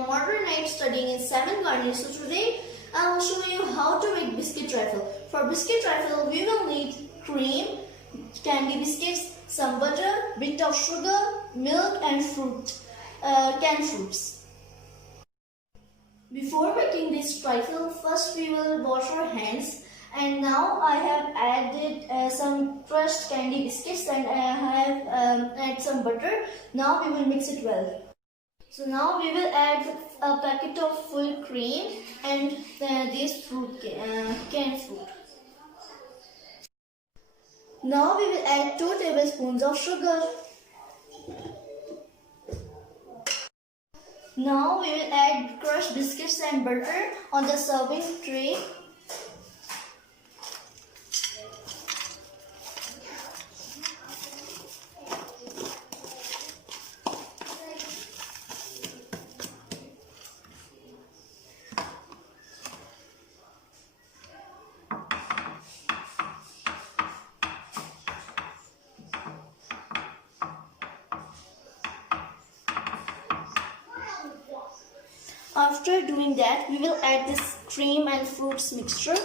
from Modern Night studying in 7th garden. So today I will show you how to make biscuit trifle. For biscuit trifle we will need cream, candy biscuits, some butter, bit of sugar, milk and canned fruits. Before making this trifle, first we will wash our hands. And now I have added some crushed candy biscuits and I have added some butter. Now we will mix it well. So now we will add a packet of full cream and this canned fruit. Now we will add 2 tablespoons of sugar. Now we will add crushed biscuits and butter on the serving tray. After doing that, we will add this cream and fruits mixture.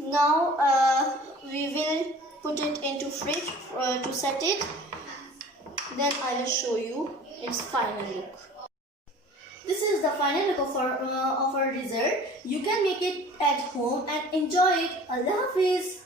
Now we will put it into fridge to set it. Then I will show you its final look. This is the final look of our dessert. You can make it at home and enjoy it. Allah Hafiz.